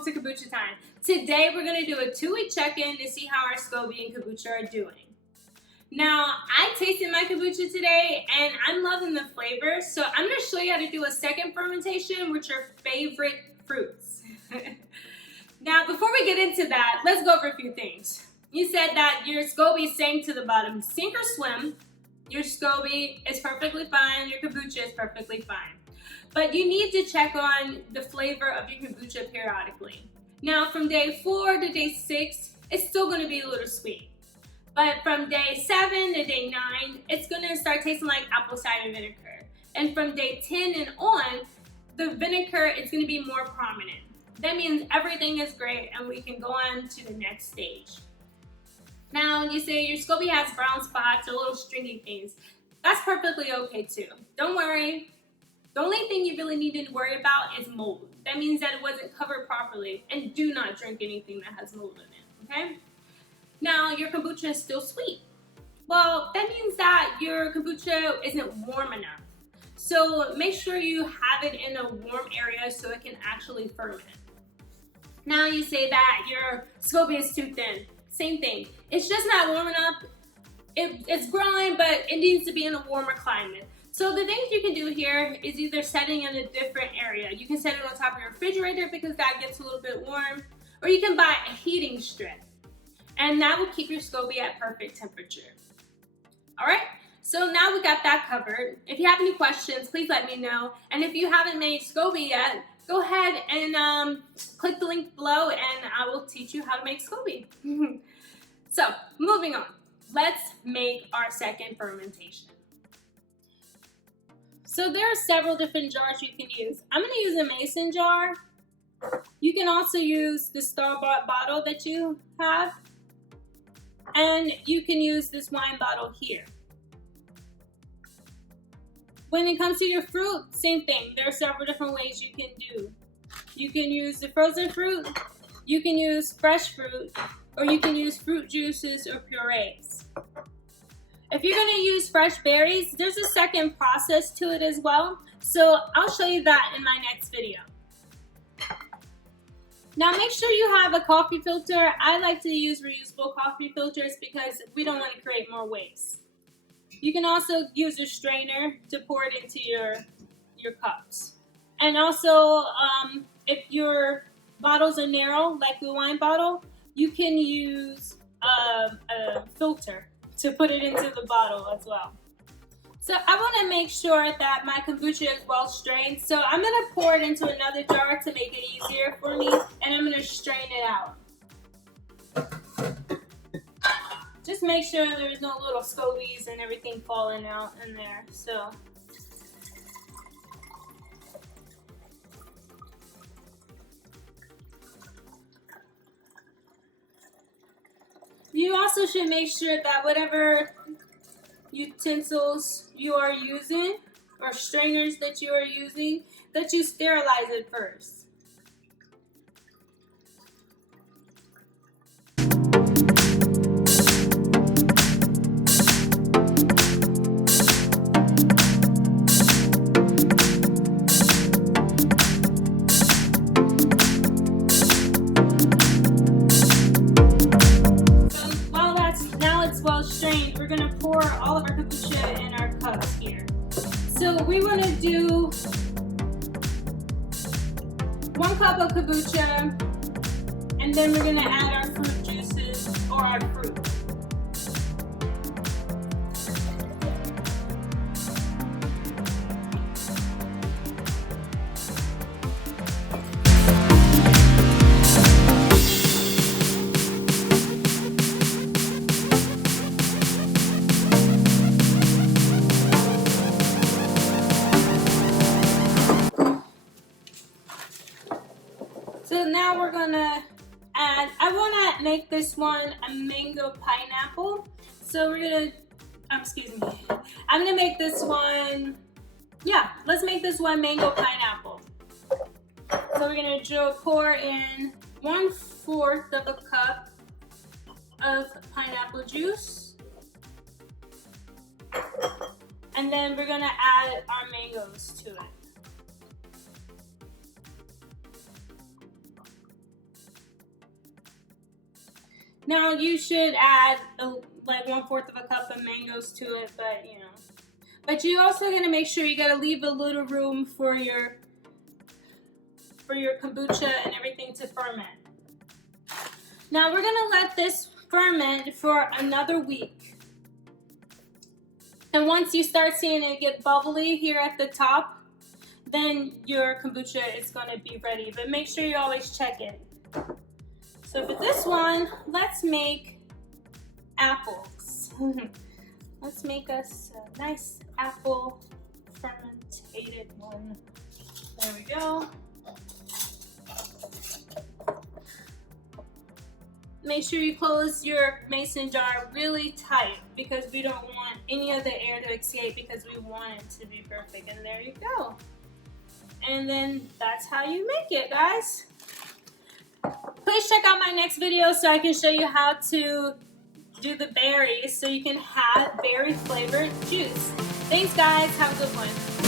welcome to Kombucha time. Today we're going to do a 2-week check-in to see how our SCOBY and kombucha are doing. Now, I tasted my kombucha today and I'm loving the flavor, so I'm going to show you how to do a second fermentation with your favorite fruits. Now, before we get into that, let's go over a few things. You said that your SCOBY sank to the bottom. Sink or swim, your SCOBY is perfectly fine, your kombucha is perfectly fine. But you need to check on the flavor of your kombucha periodically. Now, from day 4 to day 6, it's still going to be a little sweet. But from day 7 to day 9, it's going to start tasting like apple cider vinegar. And from day 10 and on, the vinegar is going to be more prominent. That means everything is great and we can go on to the next stage. Now, you say your SCOBY has brown spots or little stringy things. That's perfectly okay too. Don't worry. The only thing you really need to worry about is mold. That means that it wasn't covered properly, and do not drink anything that has mold in it, okay? Now, your kombucha is still sweet. Well, that means that your kombucha isn't warm enough. So make sure you have it in a warm area so it can actually ferment. Now you say that your SCOBY is too thin. Same thing. It's just not warm enough. It's growing, but it needs to be in a warmer climate. So the things you can do here is either setting in a different area. You can set it on top of your refrigerator because that gets a little bit warm, or you can buy a heating strip, and that will keep your SCOBY at perfect temperature. All right, so now we got that covered. If you have any questions, please let me know. And if you haven't made SCOBY yet, go ahead and click the link below and I will teach you how to make SCOBY. So moving on, let's make our second fermentation. So there are several different jars you can use. I'm going to use a mason jar. You can also use the store-bought bottle that you have. And you can use this wine bottle here. When it comes to your fruit, same thing. There are several different ways you can do. You can use the frozen fruit, you can use fresh fruit, or you can use fruit juices or purees. If you're going to use fresh berries, there's a second process to it as well. So I'll show you that in my next video. Now make sure you have a coffee filter. I like to use reusable coffee filters because we don't want to create more waste. You can also use a strainer to pour it into your cups. And also, if your bottles are narrow, like the wine bottle, you can use a filter to put it into the bottle as well. So I want to make sure that my kombucha is well strained. So I'm going to pour it into another jar to make it easier for me, and I'm going to strain it out. Just make sure there's no little SCOBYs and everything falling out in there. So you also should make sure that whatever utensils you are using or strainers that you are using, that you sterilize it first. We're going to pour all of our kombucha in our cups here. So we want to do 1 cup of kombucha, and then we're going to add our fruit juices or our fruit. So now we're gonna add, I wanna make this one a mango pineapple. So we're gonna, I'm gonna make this one, let's make this one mango pineapple. So we're gonna pour in 1/4 of a cup of pineapple juice. And then we're gonna add our mangoes to it. Now you should add like 1/4 of a cup of mangoes to it, but you know. But you also gotta make sure you gotta leave a little room for your kombucha and everything to ferment. Now we're gonna let this ferment for another week. And once you start seeing it get bubbly here at the top, then your kombucha is gonna be ready. But make sure you always check it. So for this one, let's make apples. Let's make us a nice apple fermented one. There we go. Make sure you close your mason jar really tight because we don't want any of the air to escape because we want it to be perfect. And there you go. And then that's how you make it, guys. Please check out my next video so I can show you how to do the berries so you can have berry flavored juice. Thanks, guys. Have a good one.